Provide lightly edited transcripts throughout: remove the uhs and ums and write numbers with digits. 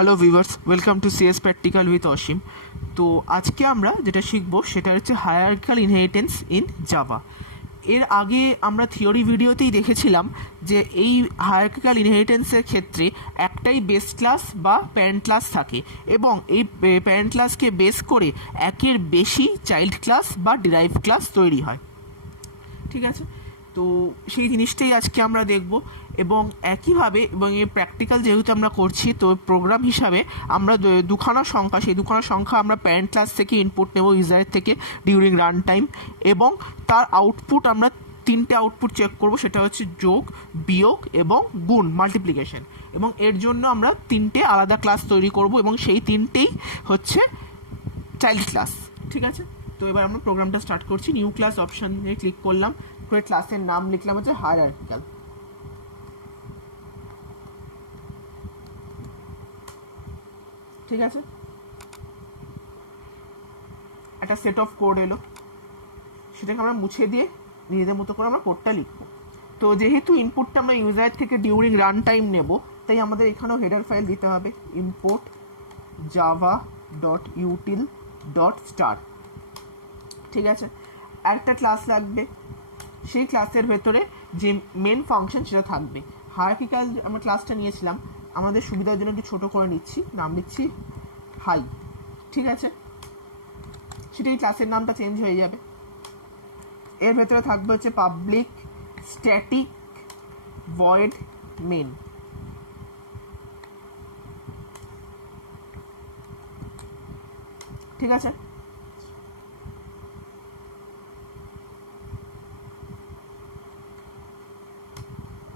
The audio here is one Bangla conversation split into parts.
Hello viewers, welcome to CS practical with Asim. তো আজকে আমরা যেটা শিখবো সেটা হচ্ছে হায়ারার্কিক্যাল ইনহেরিটেন্স ইন জাভা। এর আগে আমরা থিওরি ভিডিওতেই দেখেছিলাম যে এই হায়ারার্কিক্যাল ইনহেরিটেন্সের ক্ষেত্রে একটাই বেস ক্লাস বা প্যারেন্ট ক্লাস থাকে এবং এই প্যারেন্ট ক্লাসকে বেস করে একের বেশি চাইল্ড ক্লাস বা ডিরাইভ ক্লাস তৈরি হয়। ঠিক আছে, তো সেই জিনিসটাই আজকে আমরা দেখব এবং একইভাবে এবং এই প্র্যাকটিক্যাল যেহেতু আমরা করছি, তো প্রোগ্রাম হিসাবে আমরা দুখানা সংখ্যা আমরা প্যারেন্ট ক্লাস থেকে ইনপুট নেব ইউজারের থেকে ডিউরিং রান টাইম, এবং তার আউটপুট আমরা তিনটে আউটপুট চেক করব, সেটা হচ্ছে যোগ, বিয়োগ এবং গুণ, মাল্টিপ্লিকেশন। এবং এর জন্য আমরা তিনটে আলাদা ক্লাস তৈরি করব এবং সেই তিনটেই হচ্ছে চাইল্ড ক্লাস। ঠিক আছে, তো এবার আমরা প্রোগ্রামটা স্টার্ট করছি। নিউ ক্লাস অপশানে ক্লিক করলাম, করে ক্লাসের নাম লিখলাম হচ্ছে হায়ারার্কিক্যাল। ঠিক আছে, একটা সেট অফ কোড এলো, সেটাকে আমরা মুছে দিয়ে নিজেদের মতো করে আমরা কোডটা লিখবো। তো যেহেতু ইনপুটটা আমরা ইউজার থেকে ডিউরিং রান টাইম নেব, তাই আমাদের এখানেও হেডার ফাইল দিতে হবে, import Java dot util dot star. ঠিক আছে, একটা ক্লাস লাগবে, সেই ক্লাসের ভেতরে যে মেন ফাংশন সেটা থাকবে। হায়ারার্কিক্যাল আমরা ক্লাসটা নিয়েছিলাম, আমাদের সুবিধার জন্য একটু ছোটো করে নিচ্ছি, নাম দিচ্ছি হাই। ঠিক আছে, সেটাই ক্লাসের নামটা চেঞ্জ হয়ে যাবে। এর ভেতরে থাকবে হচ্ছে পাবলিক স্ট্যাটিক ভয়েড মেন। ঠিক আছে,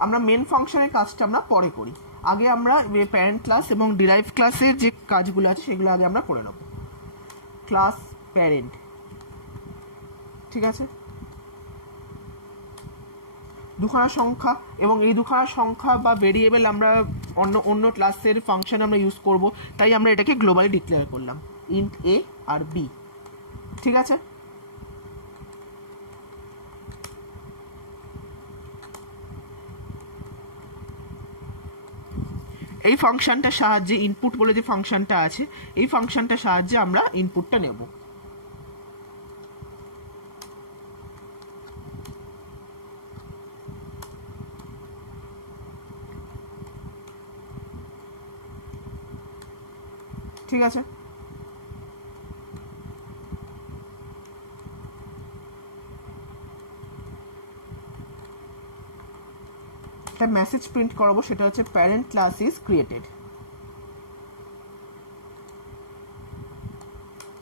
আমরা মেন ফাংশনের কাজটা আমরা পরে করি, আগে আমরা প্যারেন্ট ক্লাস এবং ডিরাইভ ক্লাসের যে কাজগুলো আছে সেগুলো আগে আমরা করে নেব। ক্লাস প্যারেন্ট, ঠিক আছে, দুখানা সংখ্যা, এবং এই দুখানা সংখ্যা বা ভেরিয়েবল আমরা অন্য ক্লাসের ফাংশন আমরা ইউজ করব, তাই আমরা এটাকে গ্লোবালি ডিক্লেয়ার করলাম, ইন্ট এ আর বি। ঠিক আছে, এই ফাংশনটার সাহায্যে, ইনপুট বলে যে ফাংশনটা আছে, এই ফাংশনটার সাহায্যে আমরা ইনপুটটা নেব। ঠিক আছে, একটা মেসেজ প্রিন্ট করবো, সেটা হচ্ছে প্যারেন্ট ক্লাস ইজ ক্রিয়েটেড।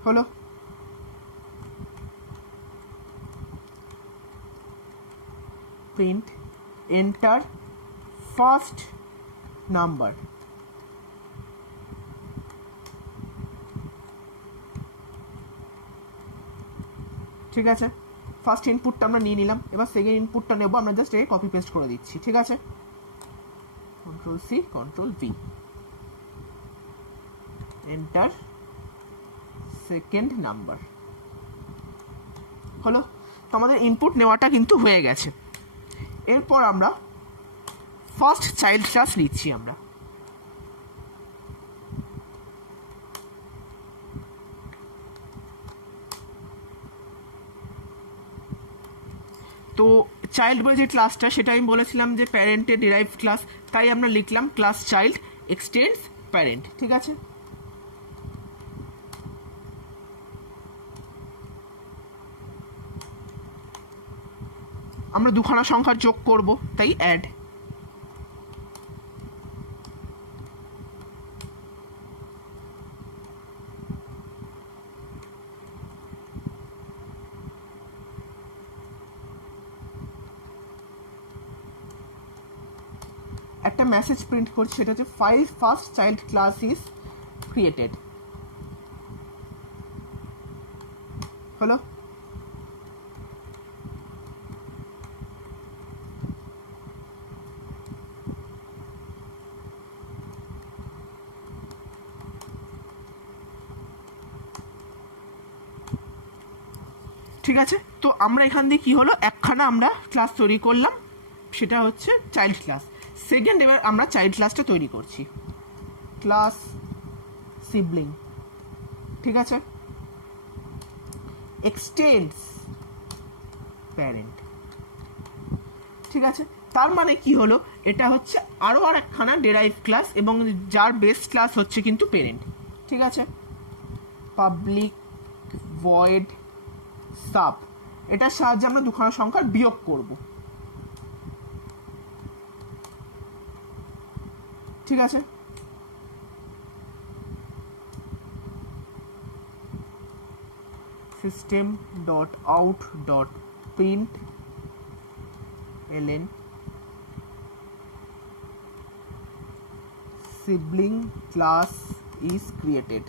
হলো, প্রিন্ট এন্টার ফার্স্ট নাম্বার। ঠিক আছে, ফার্স্ট ইনপুটটা আমরা নিয়ে নিলাম, এবার সেকেন্ড ইনপুটটা নেব, আমরা জাস্ট এই কপি পেস্ট করে দিচ্ছি। ঠিক আছে, control C control V, enter second number. হলো, তো আমাদের ইনপুট নেওয়াটা কিন্তু হয়ে গেছে। এরপর আমরা ফার্স্ট চাইল্ড ক্লাস নিচ্ছি আমরা। তো চাইল্ড বলে যে ক্লাসটা, সেটা আমি বলেছিলাম যে প্যারেন্টের ডিরাইভ ক্লাস, তাই আমরা লিখলাম ক্লাস চাইল্ড এক্সটেন্ডস প্যারেন্ট। ঠিক আছে, আমরা দুখানা সংখ্যা যোগ করব, তাই অ্যাড। একটা মেসেজ প্রিন্ট করছি, সেটা হচ্ছে file first child class is created. হলো, ঠিক আছে, তো আমরা এখান দিয়ে কি হলো, একখানা আমরা ক্লাস তৈরি করলাম, সেটা হচ্ছে চাইল্ড ক্লাস। সেকেন্ড, এবার আমরা চাইল্ড ক্লাসটা তৈরি করছি, ক্লাস সিবলিং, ঠিক আছে, এক্সটেন্ডস প্যারেন্ট, ঠিক আছে। তার মানে কি হলো, এটা হচ্ছে আরো একখানা ডেরাইভ ক্লাস এবং যার বেস ক্লাস হচ্ছে কিন্তু প্যারেন্ট, ঠিক আছে। পাবলিক ভয়েড সাব, এটার সাহায্যে আমরা দুখানা সংখ্যার বিয়োগ করব, ঠিক আছে। System dot out dot print LN sibling class is created,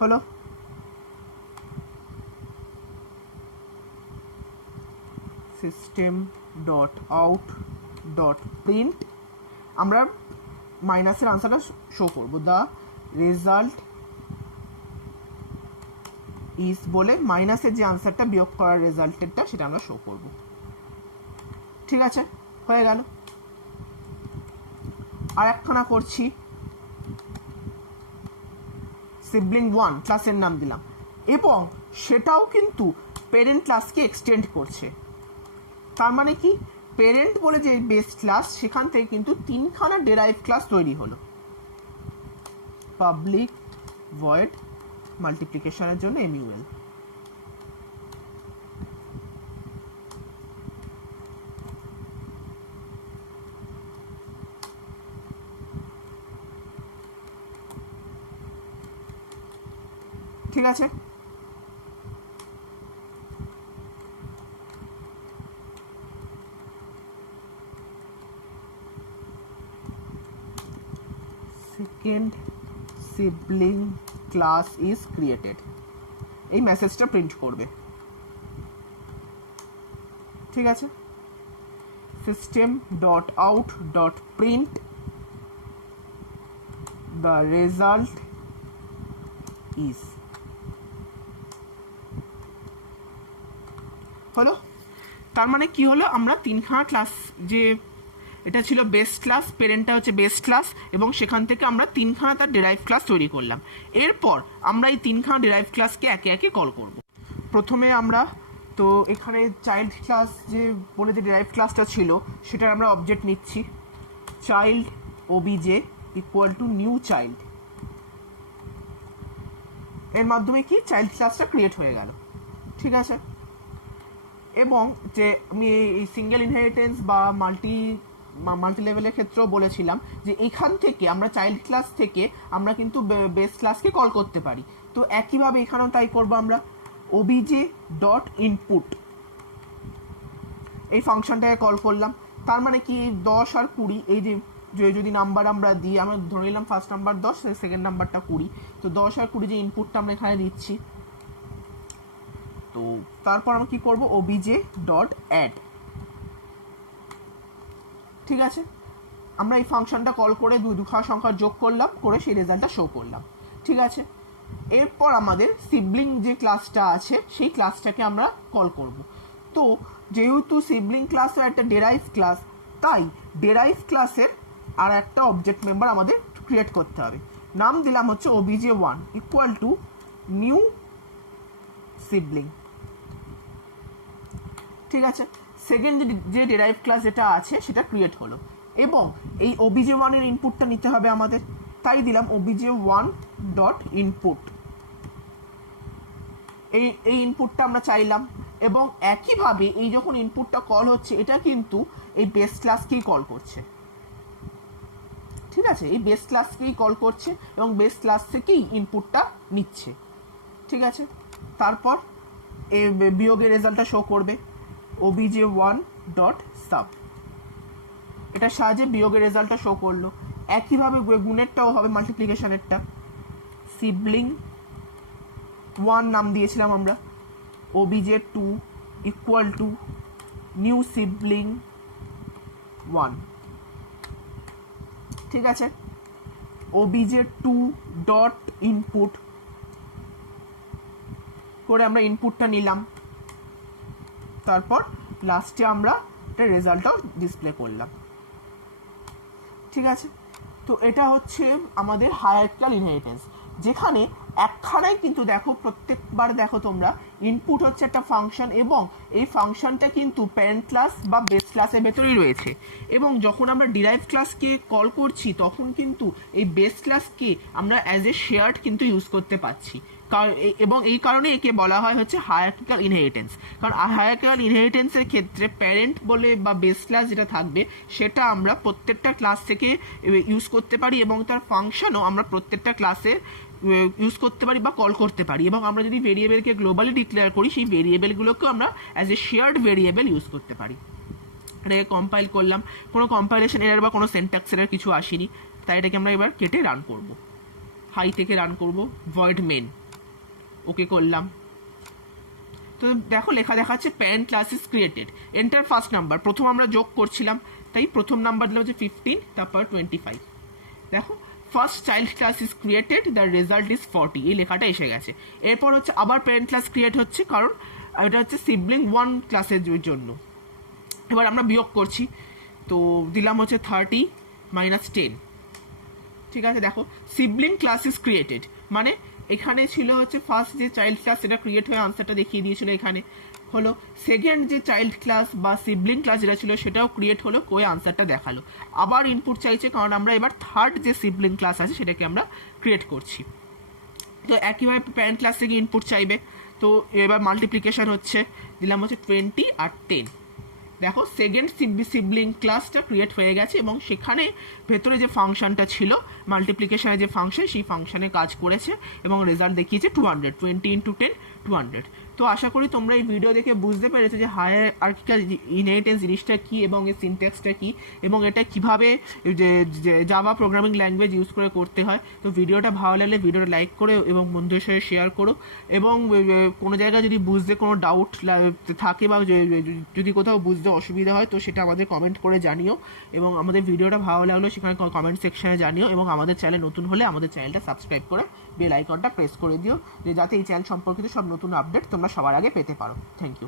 হলো। System dot out dot print, আমরা মাইনাসের আনসারটা শো করবো, দ্য রেজাল্ট ইজ বলে মাইনাসের যে আনসারটা বিয়োগ করার রেজাল্টেরটা সেটা আমরা শো করব, ঠিক আছে, হয়ে গেল। আর একখানা করছি, সিবলিং 1 ক্লাসের নাম দিলাম এবং সেটাও কিন্তু প্যারেন্ট ক্লাসকে এক্সটেন্ড করছে। তার মানে কি, প্যারেন্ট বলে যে বেস ক্লাস সেখান থেকে কিন্তু তিনখানা ডেরাইভ ক্লাস তৈরি হলো। পাবলিক ভয়েড মাল্টিপ্লিকেশনের জন্য এমইউএল, ঠিক আছে। Second sibling class is created, এই মেসেজটা প্রিন্ট করবে, ঠিক আছে। System dot out dot print the result is, হলো। তার মানে কি হলো, আমরা তিনখানা ক্লাস, যে এটা ছিল বেস ক্লাস, প্যারেন্টটা হচ্ছে বেস ক্লাস এবং সেখান থেকে আমরা তিনখানা তার ডেরাইভ ক্লাস তৈরি করলাম। এরপর আমরা এই তিনখানা ডেরাইভ ক্লাসকে একে একে কল করব। প্রথমে আমরা তো এখানে চাইল্ড ক্লাস যে বলে যে ডেরাইভ ক্লাসটা ছিল সেটার আমরা অবজেক্ট নিচ্ছি, child OBJ equal to new child, এর মাধ্যমে কি চাইল্ড ক্লাসটা ক্রিয়েট হয়ে গেল, ঠিক আছে। এবং যে আমি এই সিঙ্গেল ইনহেরিটেন্স বা মাল্টি লেভেলের ক্ষেত্রেও বলেছিলাম যে এখান থেকে আমরা চাইল্ড ক্লাস থেকে আমরা কিন্তু বেস ক্লাসকে কল করতে পারি। তো একইভাবে এখানেও তাই করবো, আমরা ওবিজে ডট ইনপুট এই ফাংশনটাকে কল করলাম। তার মানে কি 10 আর 20 এই যে যদি নাম্বার আমরা দিই, আমরা ধরে নিলাম ফার্স্ট নাম্বার 10, সেকেন্ড নাম্বারটা 20, তো 10 আর 20 যে ইনপুটটা আমরা এখানে দিচ্ছি, তো তারপর আমরা কি করব, ওবিজে ডট অ্যাড, ঠিক আছে। আমরা এই ফাংশনটা কল করে দুখানা সংখ্যা যোগ করলাম, করে সেই রেজাল্টটা শো করলাম, ঠিক আছে। এরপর আমাদের সিবলিং যে ক্লাসটা আছে সেই ক্লাসটাকে আমরা কল করব। তো যেহেতু সিবলিং ক্লাসের একটা ডেরাইভ ক্লাস, তাই ডেরাইভ ক্লাসের আর একটা অবজেক্ট মেম্বার আমাদের ক্রিয়েট করতে হবে। নাম দিলাম হচ্ছে obj1 equal to new sibling, ঠিক আছে। সেকেন্ড যে ডেরাইভ ক্লাস যেটা আছে সেটা ক্রিয়েট হলো এবং এই obj1 এর ইনপুটটা নিতে হবে আমাদের, তাই দিলাম obj1 ডট ইনপুট, এই ইনপুটটা আমরা চাইলাম। এবং একইভাবে এই যখন ইনপুটটা কল হচ্ছে এটা কিন্তু এই বেস ক্লাসকেই কল করছে, ঠিক আছে, এই বেস ক্লাসকেই কল করছে এবং বেস ক্লাস থেকেই ইনপুটটা নিচ্ছে, ঠিক আছে। তারপর এই বিয়োগের রেজাল্টটা শো করবে obj1 ডট সাব, এটার সাহায্যে বিয়োগের রেজাল্টটা শো করলো। একইভাবে গুণেরটাও হবে, মাল্টিপ্লিকেশনেরটা সিবলিং 1 নাম দিয়েছিলাম আমরা, obj2 equal to new sibling 1, ঠিক আছে। obj2 ডট ইনপুট করে আমরা ইনপুটটা নিলাম, তারপর লাস্টে আমরা একটা রেজাল্টটাও ডিসপ্লে করলাম, ঠিক আছে। তো এটা হচ্ছে আমাদের হায়ারার্কিক্যাল ইনহেরিটেন্স, যেখানে একখানায় কিন্তু দেখো প্রত্যেকবার দেখো তোমরা ইনপুট হচ্ছে একটা ফাংশন এবং এই ফাংশনটা কিন্তু প্যারেন্ট ক্লাস বা বেস ক্লাসের ভেতরেই রয়েছে, এবং যখন আমরা ডিরাইভ ক্লাসকে কল করছি তখন কিন্তু এই বেস ক্লাসকে আমরা অ্যাজ এ শেয়ার্ড কিন্তু ইউজ করতে পারছি, এবং এই কারণে একে বলা হয় হচ্ছে হায়ারার্কিক্যাল ইনহেরিটেন্স। কারণ হায়ারার্কিক্যাল ইনহেরিটেন্সের ক্ষেত্রে প্যারেন্ট বলে বা বেস ক্লাস যেটা থাকবে সেটা আমরা প্রত্যেকটা ক্লাস থেকে ইউজ করতে পারি এবং তার ফাংশনও আমরা প্রত্যেকটা ক্লাসে ইউজ করতে পারি বা কল করতে পারি, এবং আমরা যদি ভেরিয়েবলকে গ্লোবালি ডিক্লেয়ার করি সেই ভেরিয়েবলগুলোকেও আমরা as a shared variable use করতে পারি। এটাকে কম্পাইল করলাম, কোনো কম্পাইলেশন এরার বা কোনো সিনট্যাক্স এরার কিছু আসেনি, তাই এটাকে আমরা এবার কেটে রান করব, হাই থেকে রান করব, ভয়েড মেন, ওকে করলাম। তো দেখো লেখা দেখাচ্ছে parent class is created, enter first number, প্রথম আমরা যোগ করছিলাম তাই প্রথম নাম্বার দিলাম হচ্ছে 15, তারপর 25। দেখো first child class is created, the result is 40, এই লেখাটা এসে গেছে। এরপর হচ্ছে আবার প্যারেন্ট ক্লাস ক্রিয়েট হচ্ছে, কারণ এটা হচ্ছে সিবলিং 1 ক্লাসের জন্য। এবার আমরা বিয়োগ করছি, তো দিলাম হচ্ছে 30 মাইনাস 10, ঠিক আছে। দেখো সিবলিং ক্লাস ইজ ক্রিয়েটেড মানে এখানে ছিল হচ্ছে ফার্স্ট যে চাইল্ড ক্লাস সেটা ক্রিয়েট হয়ে আনসারটা দেখিয়ে দিয়েছিল, এখানে হলো সেকেন্ড যে চাইল্ড ক্লাস বা সিবলিং ক্লাস যেটা ছিল সেটাও ক্রিয়েট হলো, করে আনসারটা দেখালো। আবার ইনপুট চাইছে কারণ আমরা এবার থার্ড যে সিবলিং ক্লাস আছে সেটাকে আমরা ক্রিয়েট করছি। তো একইভাবে প্যারেন্ট ক্লাস থেকে ইনপুট চাইবে, তো এবার মাল্টিপ্লিকেশন হচ্ছে, দিলাম হচ্ছে 20 আর 10। দেখো সেকেন্ড সিবলিং ক্লাসটা ক্রিয়েট হয়ে গেছে এবং সেখানে ভেতরে যে ফাংশনটা ছিল মাল্টিপ্লিকেশনের যে ফাংশন সেই ফাংশনে কাজ করেছে এবং রেজাল্ট দেখিয়েছে 200, 20 × 10 200। তো আশা করি তোমরা এই ভিডিও দেখে বুঝতে পেরেছো যে হায়ারার্কিক্যাল ইনহেরিটেন্স জিনিসটা কী এবং এর সিনট্যাক্সটা কী এবং এটা কীভাবে জাভা প্রোগ্রামিং ল্যাঙ্গুয়েজ ইউজ করে করতে হয়। তো ভিডিওটা ভালো লাগলে ভিডিওটা লাইক করে এবং বন্ধুদের সাথে শেয়ার করো, এবং কোনো জায়গায় যদি বুঝতে কোনো ডাউট থাকে বা যদি কোথাও বুঝতে অসুবিধা হয় তো সেটা আমাদের কমেন্ট করে জানিও, এবং আমাদের ভিডিওটা ভালো লাগলো সেখানে কমেন্ট সেকশনে জানিও, এবং আমাদের চ্যানেল নতুন হলে আমাদের চ্যানেলটা সাবস্ক্রাইব করে বেল আইকনটা প্রেস করে দিও, যে যাতে এই চ্যানেল সম্পর্কিত সব নতুন আপডেট তোমরা সবার আগে পেতে পারো। Thank you.